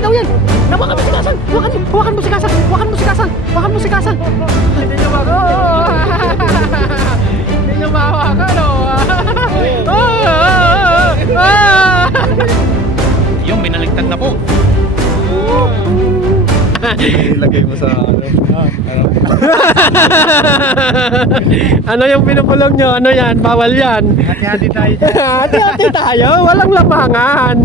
daw yan. Nawakan mo si Kasan. Hawakan mo si Kasan. Hawakan mo si Kasan. Hindi niyo ba? Hindi niyo mahawakan, Yung binaligtad na po. Ilagay mo sa Ano yung pinupulong nyo? Ano yan? Bawal yan. Hati-hati tayo. Hati-hati tayo. Walang lamangan.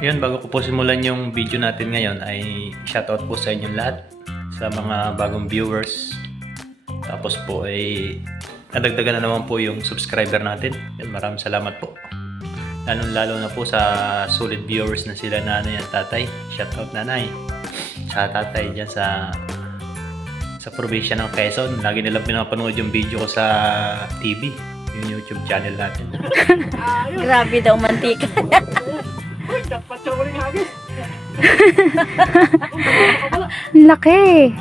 Yun, bago ko po simulan yung video natin ngayon ay shoutout po sa inyong lahat, sa mga bagong viewers. Tapos po ay nadagdagan na naman po yung subscriber natin. Yan, maraming salamat po. Lalo na po sa solid viewers na sila nanay at tatay. Shoutout nanay. Sa tatay dyan sa probinsya ng Quezon. Lagi nilang pinapanood yung video ko sa TV, yung YouTube channel natin. Grabe daw mantika. Laki.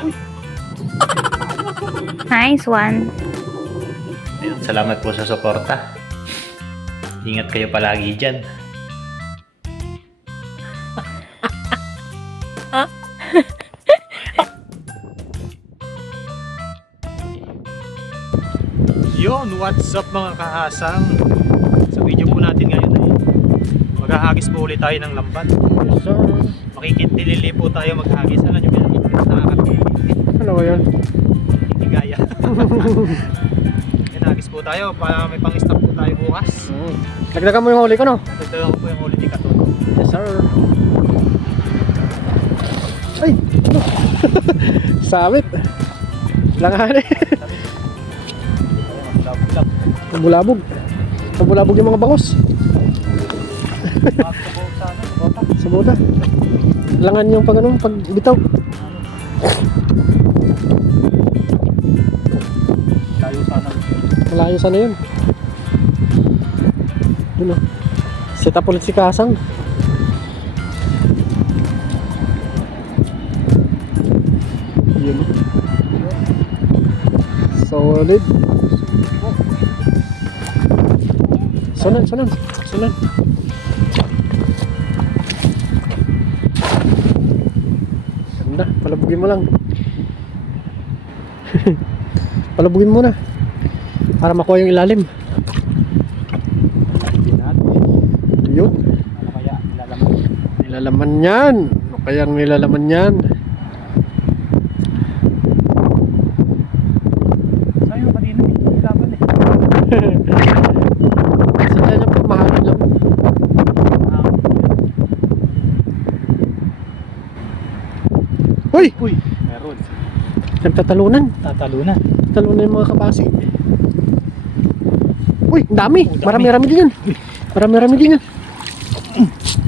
Nice one. Ayun, salamat po sa suporta. Ingat kayo palagi dyan. Yun, what's up mga kahasang? Sa video po natin ngayon ay maghahagis po ulit tayo ng lambat. Yes, sir. Makikintilili po tayo maghagis. Alam nyo, nakakatiligid. Ano ba yun? Higaya. Hagis po tayo para may pang-stop po tayo bukas. Dagdagan mo yung huli ko, no? Dagdagan ko po yung ulit ni Katon. Yes, sir. Ay! Ano? Sabit. Langahan eh. Mabulabog. Mabulabog yung mga bangos. Sa bota. Langan yung pag bitaw. Malayo sana yun. Yun o. Set up ulit si Kasang. Yun. Solid. Sunan. Ganda, palabugin mo lang. Palabugin mo na para makuha yung ilalim. Yun. Ano kaya nilalaman? Nilalaman yan. Ano kayang nilalaman yan? Sayo pa din eh. Laban eh. Sadya niya po, mahalin lang. Uy! Uy, meron. Nagtatalunan. Tatalunan. Tatalunan yung mga kabasi. Uy, ang dami. Marami-rami din yan. Marami-rami din yan.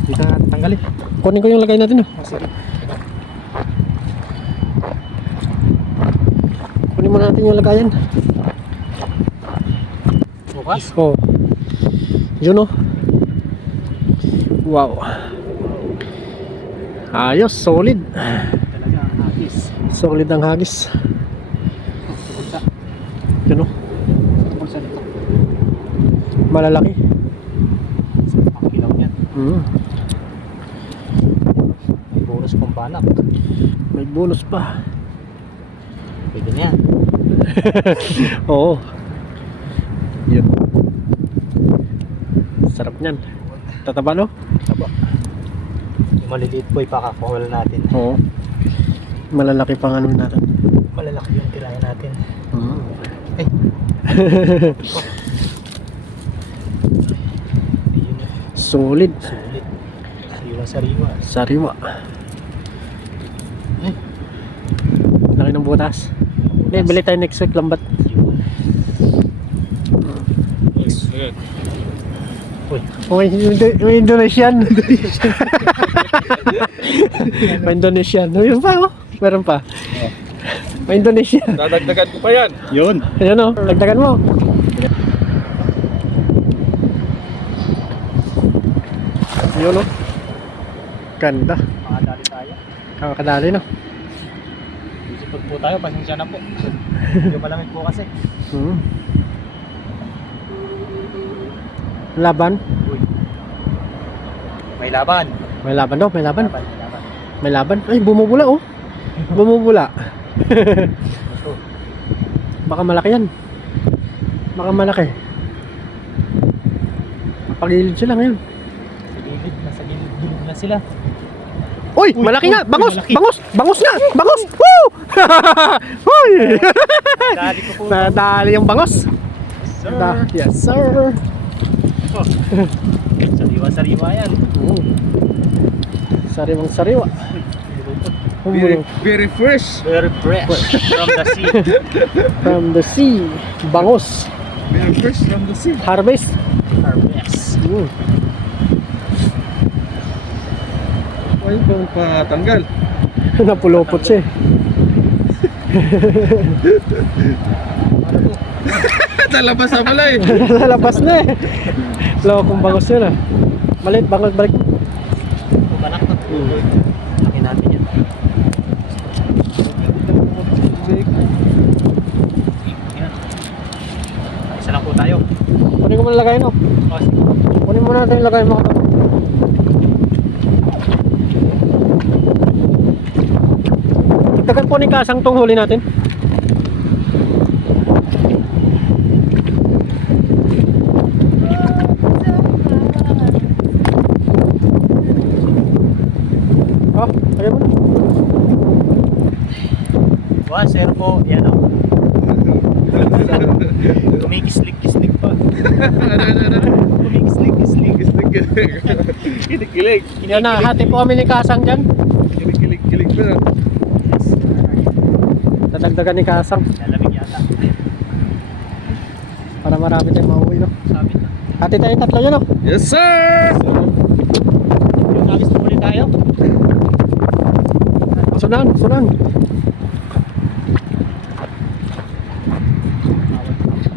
Dito na tanggalin. Kunin ko yung lagay natin. Sige. Kunin mo natin yung lagayan. Bukas? Oh. Yun oh. Wow. Ayos, solid. Talaga ang hagis. Solid ang hagis. Bulsa. Yun oh. Bulsa nito. Malalaki. Ang kilaw niyan. May bonus pang banak. May bonus pa. Pwede na yan. Oo. Yun. Sarap niyan. Tataba no? Taba. Yung maliliit po ipakakawal natin. Oo. Malalaki pang ano natin. Malalaki yung tirayan natin. Eh. Solid. Sulit. Sariwa-sariwa. Sariwa. Eh. Laki ng butas. Hindi, bili tayo next week lambat. Uy. May Indonesian. May Indonesian. Meron pa oh. Meron pa. May Indonesian. Dadagdagan ko pa yan. Yun. Ayan oh. Dagdagan mo. Yun no. Ganda. Makadali tayo. Kakadali no. Sipag po tayo, pasensya na po. Medyo malamig po kasi. Laban. Uy. May laban. May laban daw, may laban. Laban, laban. May laban. Ay, bumubula oh. Bumubula. Ito. Baka malaki yan. Baka malaki. Pagilid sila ngayon. Sa gilid, nasa gilid na sila. Uy, Uy, malaki uy, nga. Bangos, malaki. bangos, bangos nga. Bangos. Woo! Uy! Dali ko po. Nadali yung bangos. Sir. Yes, sir. Oh. Sariwa-sariwa yan. Sariwang sariwa. Very fresh. Very fresh from the sea. From the sea. Bangos. Very fresh from the sea. Harvest. Harvest. Ayun bang patanggal? Napulupot siya eh. Talabas na pala eh. Lalabas na eh. Lokong bangos yun ah. Maliit, bangos, balik. Bumalak na. Laki natin yan. Yan. Isa lang po tayo. Kunin ko muna lagay no. Oh, sige. Kunin mo natin yung lagay mo. Itagan po ni Kasang tong huli natin. Oh, lagay mo na. Wah, sir po. Yan o. Kumikislik-kislik pa. Kumikislik-kislik. Kilig-kilig. Yan na, hati po kami ni Kasang dyan. Kilig-kilig pa. Dadagdagan ni Kasang Lalamig yata. para marami tayong mauwi no. Sabi na. Hati tayo tatlo yun no. Yes sir! Yung nabis na muli tayo. Sunan, sunan.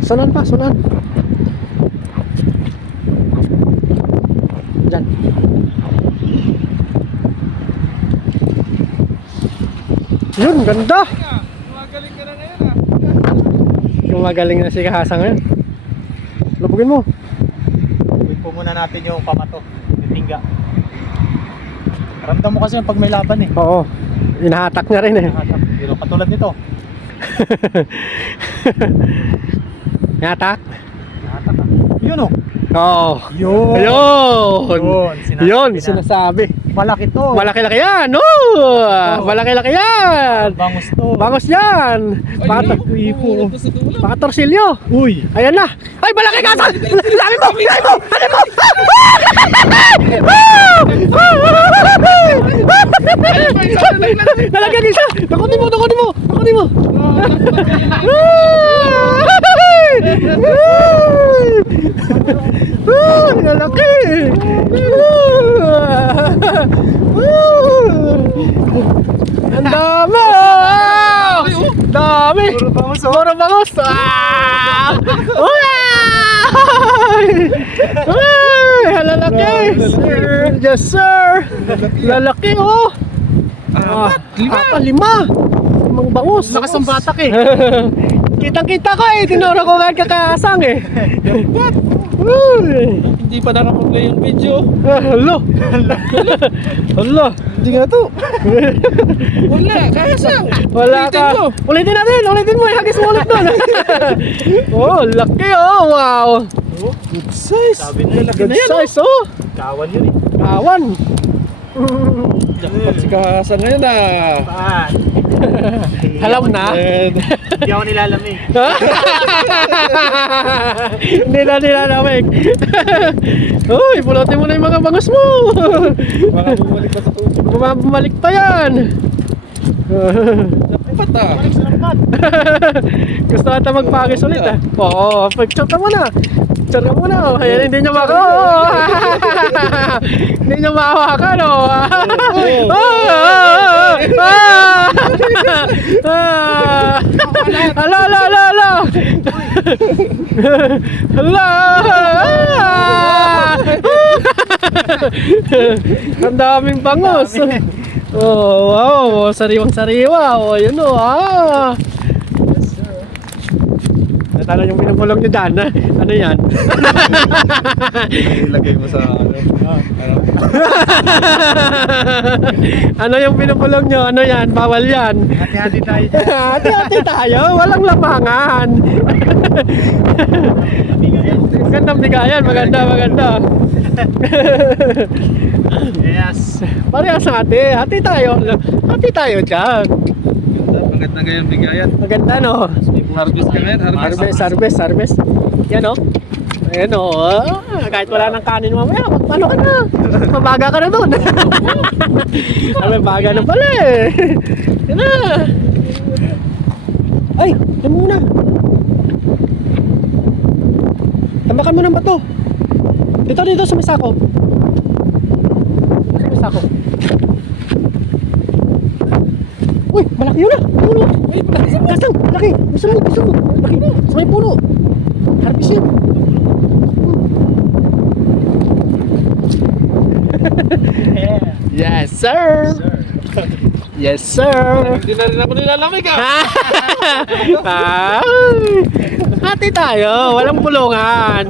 Sunan pa, sunan. Diyan. Yun, ganda. Magaling ka na ngayon ah. Gumagaling na si Kahasa ngayon. Lubugin mo. Uwi po muna natin yung pamato. Yung tingga. Ramdam mo kasi yung pag may laban eh. Oo. Inahatak niya rin eh. Pero katulad nito. Inahatak? Nahatak ah. Yun o. Oo. Yun. Ayun. Yun, Yun, sinasabi na. sinasabi. Malaki to. Malaki-laki yan. Malaki-laki yan. Bangus to. Bangos yan. Baka baka torsilyo. Uy. Ayan na. Ay, malaki Kasang! Sabi mo! Sabi mo! Sabi mo! Nalagyan isa! Nakunin mo! Nakunin mo! Nakunin mo! Nalaki! Ang dami! Dami! Puro bangus! Ah! Uy! Lalaki! Yes sir! Lalaki oh! Lima! Limang bangus! Lakas ang batak eh. Kitang-kita ko eh! Tinuro ko nga kakasang eh! Uy! Hindi pa nakaplay yung video. Hello! Hello! Hindi nga to. Wala, Kasang. Wala ka! Ulitin natin! Ulitin mo! Ihagis mo ulit doon! Oh! Laki oh! Wow! Good size. Sabi na Good size oh! Kawan yun eh. Kawan! Dapat si Kasang ngayon ah. Paan? Alam na? Hindi ako nilalamig. Hindi na nilalamig. Uy, pulutin mo na yung mga bangus mo. Baka bumalik pa sa tubig. Bumalik pa yan. Dapat ah. Balik sa lambat. Gusto ata magpakis ulit ah. Oo, pag-shot mo na. Picture mo na. Ayan, hindi nyo maka... Hindi nyo mahawakan oh. Hala, hala, hala, hala. Hala. Ang daming bangos. Oh, wow, sariwang-sariwa. Oh, yun oh, ah. Natala yung pinupulong nyo dyan, ha? Ano yan? Ilagay mo sa ano. Ano yung pinupulong nyo? Ano yan? Bawal yan. Hati-hati tayo. Hati-hati tayo, walang lamangan. Magandang bigayan, maganda. Yes. Parehas ang hati tayo. Hati tayo dyan. Maganda ngayon bigayan. Maganda, no? Harvest ka ngayon, Harvest. Yan, oh. Ayan, oh. Ah, kahit wala nang kanin mamaya, ano ka na? Mabaga ka na doon. Mabaga na pala eh. Yan na. Ay, yan muna. Tambakan mo ng bato. Dito sa may sako. Sa may sako. Uy, malaki yun ah. Puno. Kasang, malaki. Gusto mo. Malaki. Sa may puno. Harvest yun. Yes, sir. Yes, sir. Hindi na rin ako nilalamig ah. Ay, hati tayo. Walang bulungan.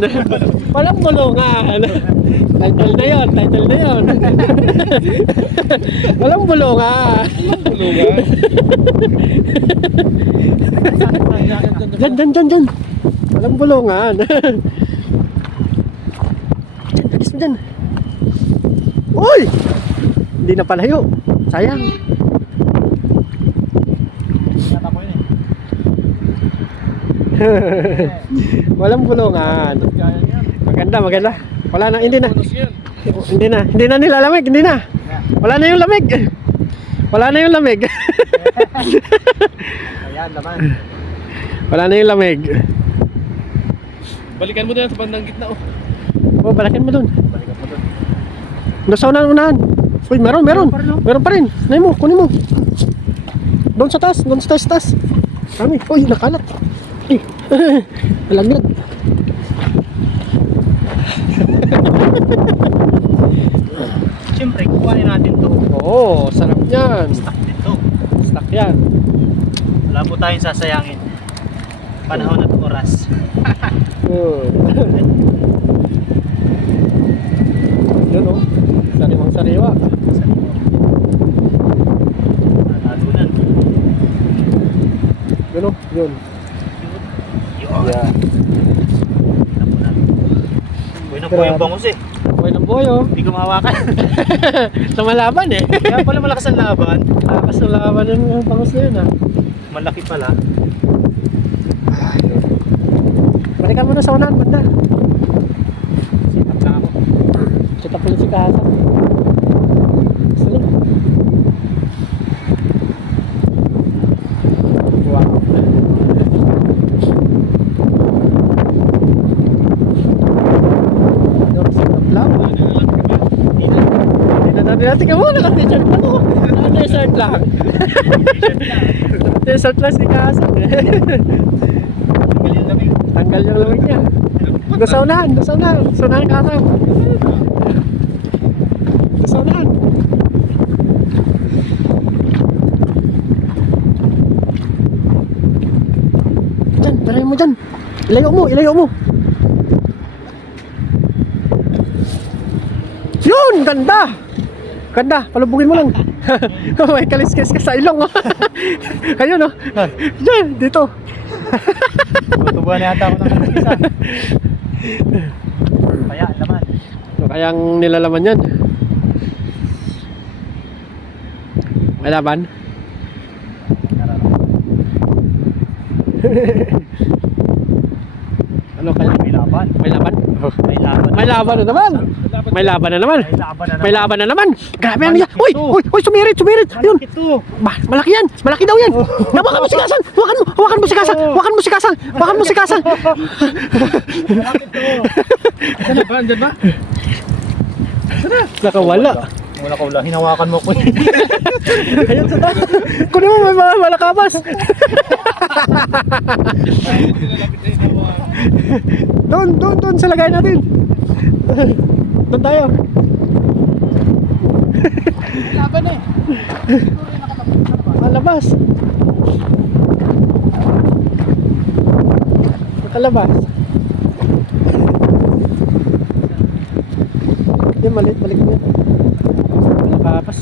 Title na yun. Walang bulungan. Diyan. Walang bulungan. Agis mo dyan. Uy! Hindi na palayo. Sayang. Walang bulungan. Maganda. Wala na, hindi na. Hindi na nilalamig, hindi na. Wala na yung lamig. Ayan naman. Wala na yung lamig. Balikan mo din sa bandang gitna oh. Oh, balikan mo dun. Nasa unahan. Uy, meron. Meron pa rin. Kunin mo. Doon sa taas. Kami. Uy, nakalat. Uy, nalaglag. Siyempre, kukuhanin natin to. Oo, sarap yan. Stock dito. Stock yan. Wala po tayong sasayangin. Panahon at oras. Yun oh. Sariwang-sariwa. Talunan. Yun oh. Yun. Yeah. Buhay na po yung bangus eh. Boy ng boy oh. Hindi ko mahawakan. Lumalaban eh. Kaya pala malakas ang laban. Lakas ng laban yung bangus na yun ah. Malaki pala. Balikan mo na sa unahan, banda. Sikat lang ako. Kita po si Kasa. Gusto lang. Wow. Yung sarap lang. Hindi ka muna, naka-t-shirt lang ako. Naka-t-shirt lang. Naka-t-shirt lang si Kasa. Tanggal yung lamig niya. Doon sa unahan Kasa. Doon sa unahan. Diyan, tarayin mo dyan. Ilayo mo. Yun, ganda, palubugin mo lang. May kaliskis ka sa ilong. Ayun oh. Diyan, dito. Tutubuhan na yata ako ng kaliskisa. Kaya, laman. Kayang nilalaman yan. May laban? Ano kaya? May laban. May laban? May laban. May laban na naman. May laban na naman. Grabe ano yan. Malaki Uy, sumirit. Yun. Ito. Malaki yan. Malaki daw yan. Hawakan mo si Kasan. Hawakan mo si Kasan. Andyan ba? Nakawala. Wala ka wala. Hinawakan mo ko. Ayun sa taas. Kunin mo, may mga malakabas. Doon sa lagay natin. Doon tayo. Laban eh. Malabas. Nakalabas. Yan, maliit niya. Nakapas.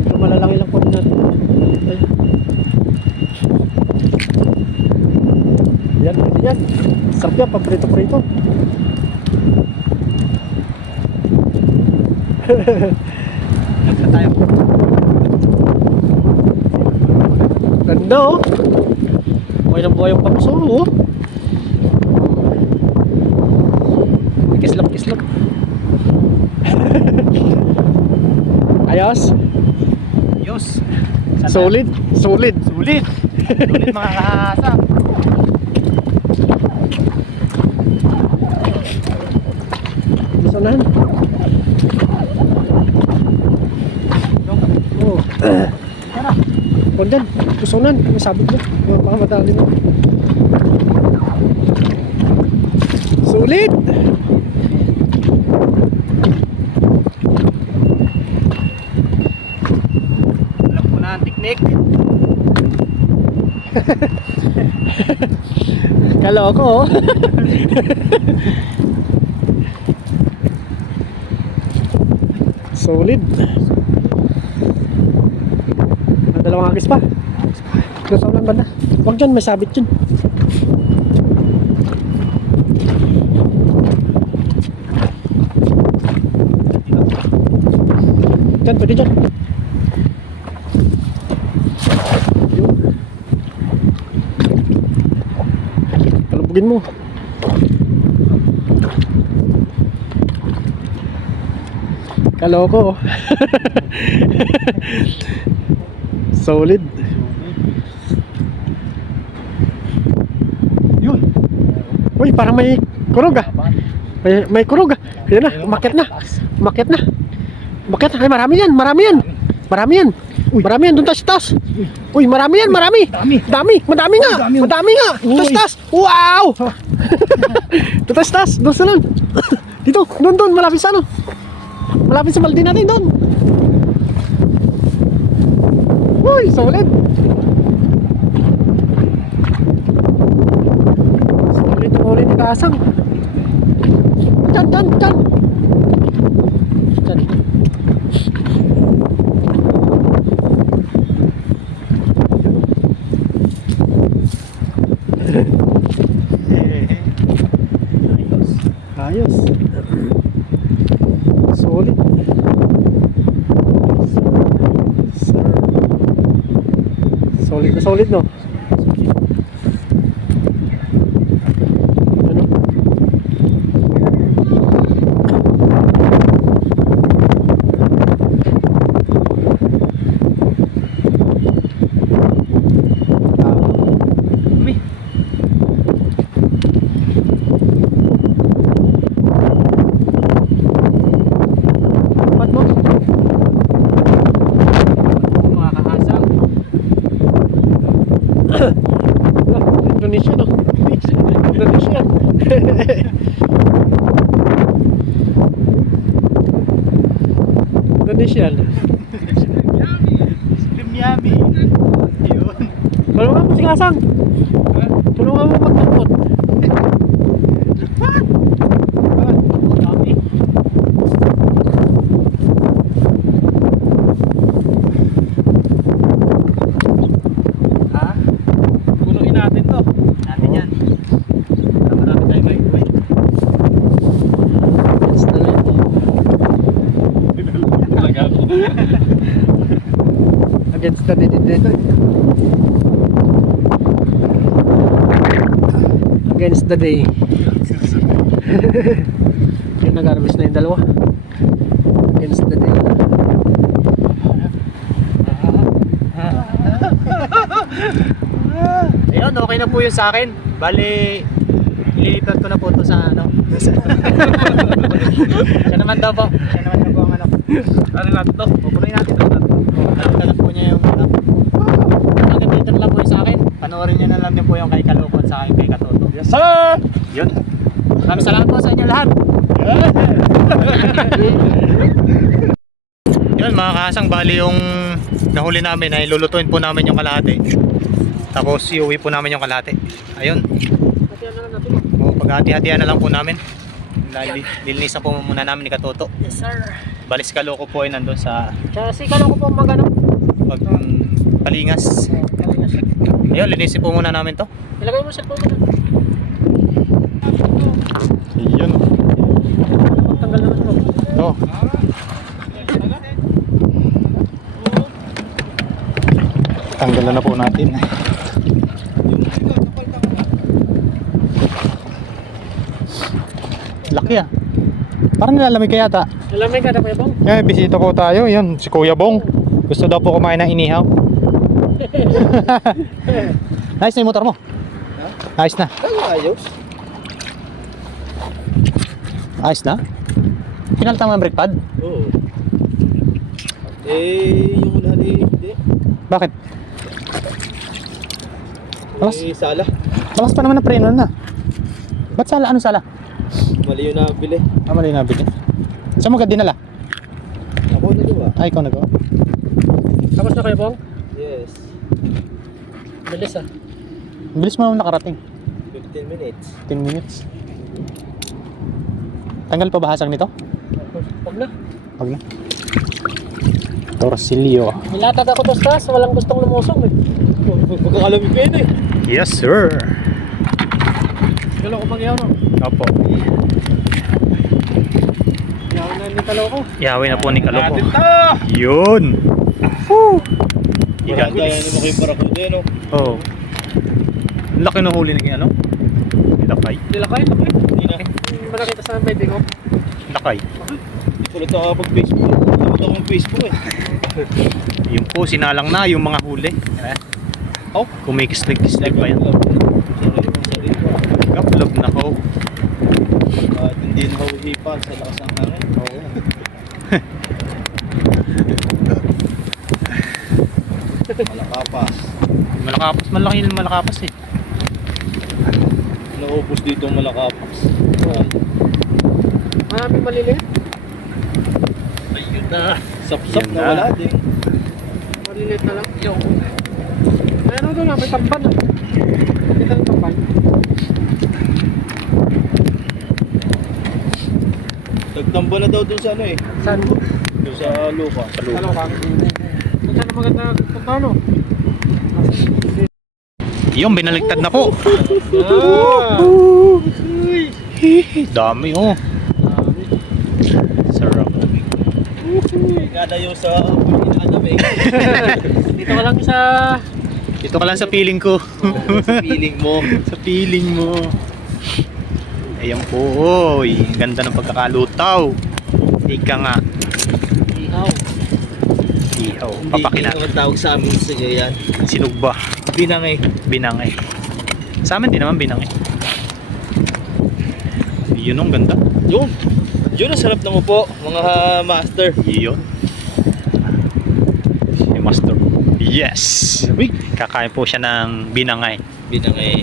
Pero malalaki lang po natin. Ay. Yan, pwede yan. Sarap yan, paprito-prito. Nagsa tayo. Ganda oh. Buhay ng buhay ang pamuso oh. Kislap. Ayos. Yos. Solid. Sulit mga kahasa. Masanahan. Oh. Huwag dyan. Kusunan. May sabit mo. Baka madali mo. Sulit. Alam ko na ang teknik. Kaloko oh. Solid. Dalawang agis pa. Doon sa ulan banda. Huwag dyan, may sabit yun. Dyan, pwede dyan. Yun. Kalubugin mo. Kaloko. Solid. Yun. Uy, parang may kurog ah. May kurog ah. Yan na, umakyat na. Umakyat na. Umakyat na. Ay, marami yan. Uy, marami yan. Doon taas. Uy, marami yan. Madami nga. Tas. Wow! Doon tas. Doon sa lang. Dito. Doon. Malapit sa ano. Malapit sa balde natin doon. Uy, solid. Solid ni Kasang. Dyan. Ayos. Solid. Solid no. Ano? Pat mo? Mga kahasa. Indonesia no. Indonesia. Indonesia. Slim yummy. Yun. Tulungan mo si Kasang. Tulungan mo magtapot. Dami. Ha? Punuin natin to. Natin yan. Marami tayo may. Talaga ako. Against the dito. Against the day. Yung nag-harvest na yung dalawa. Against the day. Ayun, okay na po yun sa akin. Bali, ililipat ko na po ito sa ano. Siya naman daw po ang ano. Ano natin to? Pupuloy natin ito. Nagkalat po niya yung ano. Hanggang dito na lang po yung sa akin. Panoorin niyo na lang din po yung kay Kalukot sa akin kay Katoto. Yes sir! Yun. Maraming salamat po sa inyo lahat. Ayun mga kahasang, bali yung nahuli namin ay lulutuin po namin yung kalahati. Tapos iuwi po namin yung kalahati. Ayun. O, paghati-hatian na lang po namin. Lilinisan po muna namin ni Katoto. Yes, sir. Balis Kaloko po ay nandun sa Kasi kala ko po magano. Palingas. Ayun, linisin po muna namin to. Ilagay mo sa phone mo. Ayun. Tanggal naman mo. Oh. Tanggalan na po natin. Laki ah. Parang nilalamig kaya ata. Alamay ka na po bang? Eh, bisita po tayo. Yan, si Kuya Bong. Gusto daw po kumain ng inihaw. Nice na yung motor mo. Ayos na. Ayos. Ayos na. Pinalitan mo ng brake pad? Oo. Yung ulan hindi. Bakit? Malas? Sala. Malas pa naman ang preno na. Ba't sala? Ano sala? Mali yung nabili. Ah, mali nabili. Saan mo agad dinala? Ako nagawa. Ay, ikaw nagawa. Tapos na kayo bang? Yes. Bilis ah. Ang bilis mo naman nakarating. 15 minutes. 10 minutes. Tanggal pa ba hasang nito? Huwag na. Wag na. Torsilyo. Nilatag ako to sa taas. Walang gustong lumusong eh. Pagkakalamig pa yun eh. Yes, sir. Galaw ko magyaw no. Opo. Yaw na ni talo ko. Yawin na po ni Kaloko. Natin to! Yun. Woo! Ikan Ikan. ano mo kayo barakuda no? Oo. Ang laki ng huli ni ano? Lakay. Nilakay, lakay. Hindi na. Malakita sa baby ko. Lakay. Hindi ko lang nakapag Facebook. Dapat akong Facebook eh. Yung po, sinalang na yung mga huli. Oh, kumikislig-kislig pa yan. Kaplog na ho. At hindi na mawihipan sa lakas ng hangin. Oo. Malakapas. Malakapas, malaki yung malakapas eh. Naubos dito ang malakapas. Maraming maliliit. Ayun na. Sap-sap Yun na na. wala din. Maliliit na lang. Meron doon lang. May tamban ah. Kita ng tamban. Nagtamba na daw dun sa ano eh. Saan mo? Dun sa lupa. Talo ka. Saan ang maganda pagkano? Yung binaligtad na po. Ah! Dami oh. Sarap. Kada yung sa inaadam eh. Dito ka lang sa... Dito ka lang sa feeling ko. Sa feeling mo. Sa feeling mo. Ayan po. Oy, ganda ng pagkakalutaw. Ika nga. Ihaw. Ihaw. Hindi Papakinat. naman tawag sa amin sa iyo yan. Sinugba. Binangay. Binangay. Sa amin din naman binangay. Yun ang ganda. Yun. Yun ang sarap ng upo, mga master. Yun. Si Master. Yes! Kakain po siya ng binangay. Binangay.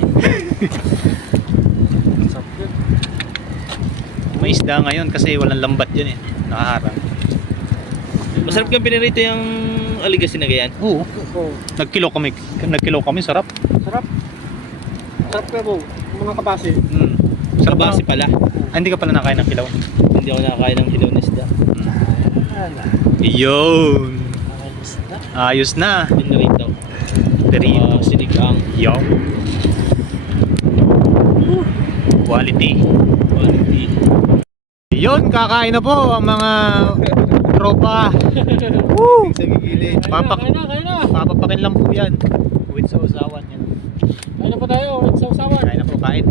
May isda ngayon kasi walang lambat yun eh. Nakaharang. Masarap kang pinirito yung aligasin na ganyan. Oo. Oh, Nagkilo kami. Sarap. sarap. Sarap ka po. Mga kapasi. Sarap Base ba? pala. Ah, hindi ka pala nakain ng kilaw. Hindi ako nakakain ng hilaw na isda. Yun. Ayos na. Pinirito. Perito. Sinigang. Yo. Quality. Quality. Yun, kakain na po ang mga tropa. Sa gigilid. Kaya na. Papapakin lang po yan. With sausawan yan. Kaya na po tayo. Sa usawan. Kain na po, kain.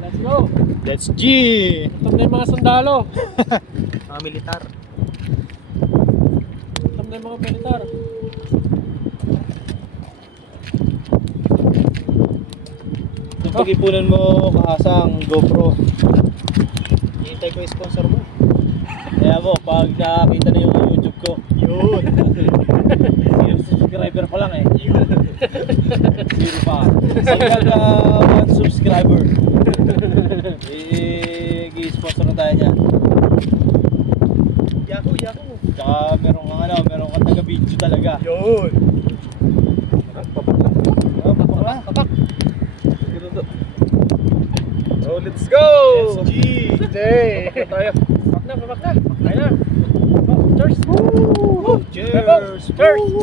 Let's go. Let's G! Ito na yung mga sundalo. Mga militar. Ito na yung mga militar. Yung pag-ipunan mo kahasang GoPro. Hintay ko yung sponsor mo. Kaya mo, pag nakakita na yung YouTube ko. Yun. Zero subscriber pa lang eh. Zero pa. Hanggang 1 subscriber. I-sponsor na tayo niya. Yahoo! Tsaka meron kang ano, Yun. Papak. Oh, let's go! SG! Papak na tayo. Papak na. Tayo na. Oh, cheers! Cheers! Cheers!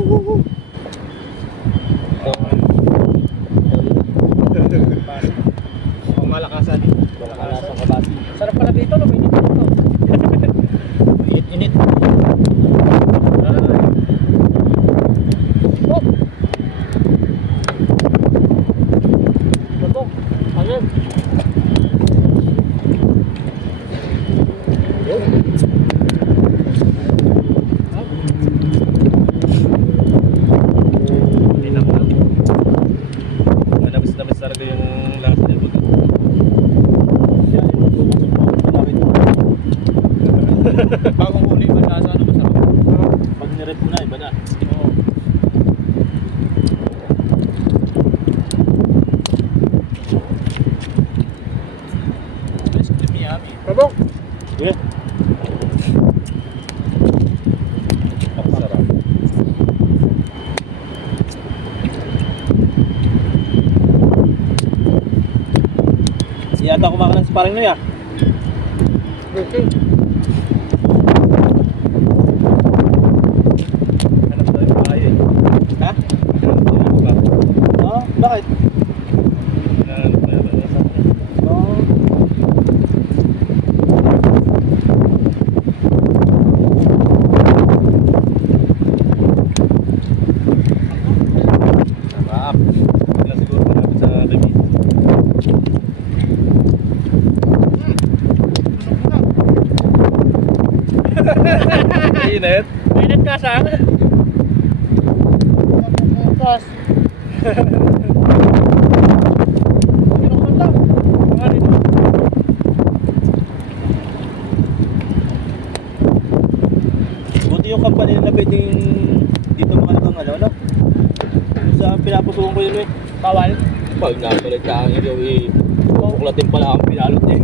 Malakasan. Malakasan kabasi. Sarap pala dito, no? Mainit dito. Init. Oh! Bato. Hangin. Namis talaga yung lasa ng bago. Bagong huli ba nasa ano masarap? Pag nirep mo na, iba na. Oo. Ice cream yummy. Babong! Yeah. Ang sarap. Yata kumakain sa parang nuya. Hanap tayo ng bahay eh. Ha? Hanap tayo ng bahay. Oo? Bakit? Hanap tayo ng bahay. Oo. Sarap. Wala siguro malapit sa Lemis. Init? Init ka saan? Bukas. Buti yung company na pwedeng dito mga nakangalaw, no? Sa pinapusukan ko yun eh. Bawal? Pag napalit ka ang ikaw eh. Buklatin pala ang pinalot eh.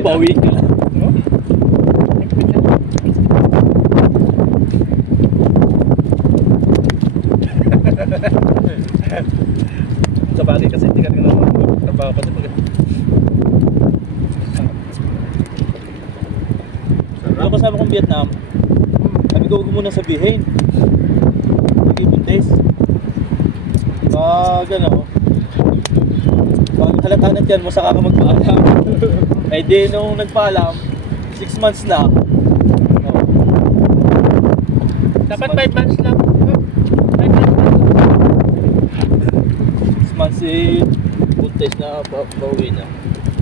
Bawi ka lang. Sa bagay kasi hindi ka rin naman trabaho pa ito. Yung kasama kong Vietnam, sabi ko huwag muna sabihin. Nag-ibuntis. Pag ano, pag halata na dyan mo saka ka magpaalam. Eh di nung nagpaalam, 6 months na. Oh. Dapat 5 months lang. 5 months lang. 6 months eh, buntis na pauwi na.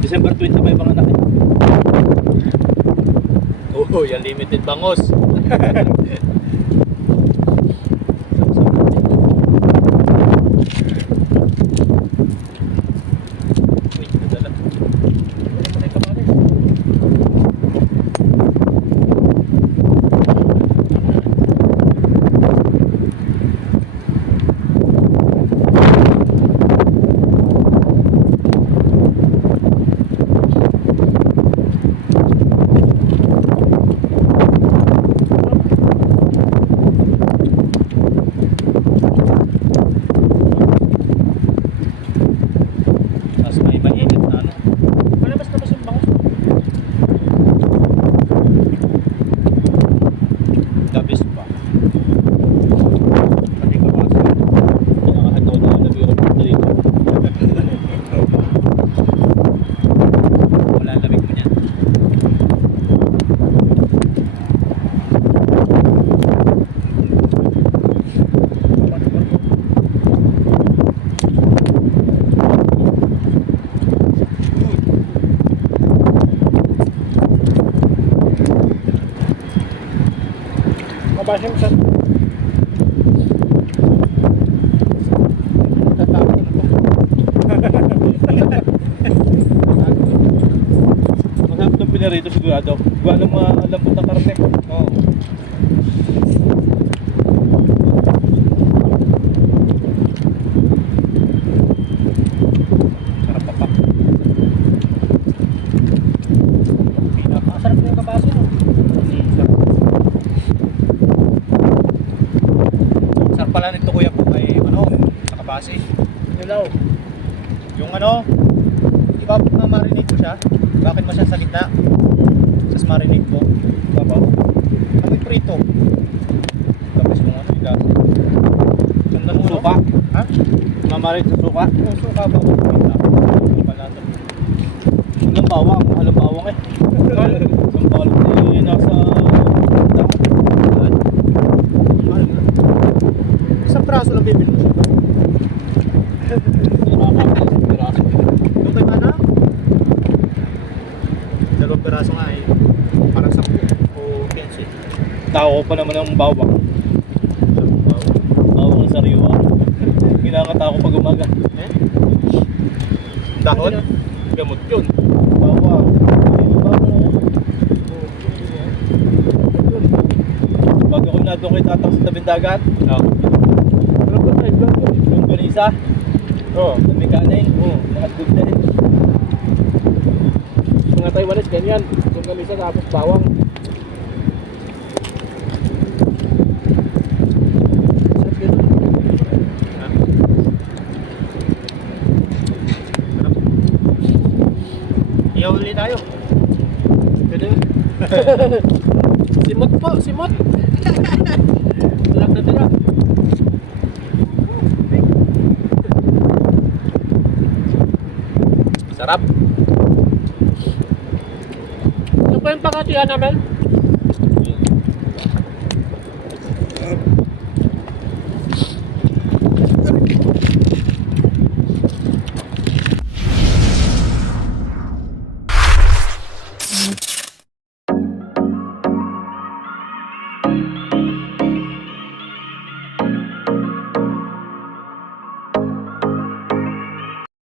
December 25 ang anak eh. Oh, yan limited bangos. Uy, nadala. Wala pa kayo kamaris. Mas may mainit na ano. Palabas na ba yung bangos? The best pa. Pati ka ba kasi pinakahataw na nabiro po dito. Wala ang lamig mo niyan. Mabasim sa masarap itong pinarito sigurado. Gawa ng mga lambot na karne. Oo. Sarap pa pa. Pinakasarap na yung kabasi, no? Sarap pala nito. ano, di ba marinate mo siya? Bakit mo siya sa gitna? Tapos marinate mo. Babaw. Amoy prito. Tapos mo ano, igas. Ganda mo, no? Suka. Ha? Mamarit sa suka. Oo, suka ba? Palasa. Walang bawang. Alam bawang eh. Isang balot eh, nasa... Isang praso lang bibili mo siya. Nakakapit sa piraso. Yung kay Mana? Dalawang piraso nga eh. Parang 10 o 15. Tao pa naman ang bawang. Bawang ng sariwa. Ginangata ko pag umaga. Eh? Dahon? Gamot yun. Bawang. Bawang. Pag ako na doon kay tatang sa tabing dagat. Ano ba tayo? Yung ganisa. Oo. May kanin. Oo. Nakatbog na rin. Mga Taiwanese ganyan. Yung ganisa tapos bawang. Iyaw ulit tayo. Pwede. Simot po, simot. Walang natira. Sarap. Ano pa yung pangatihan namin?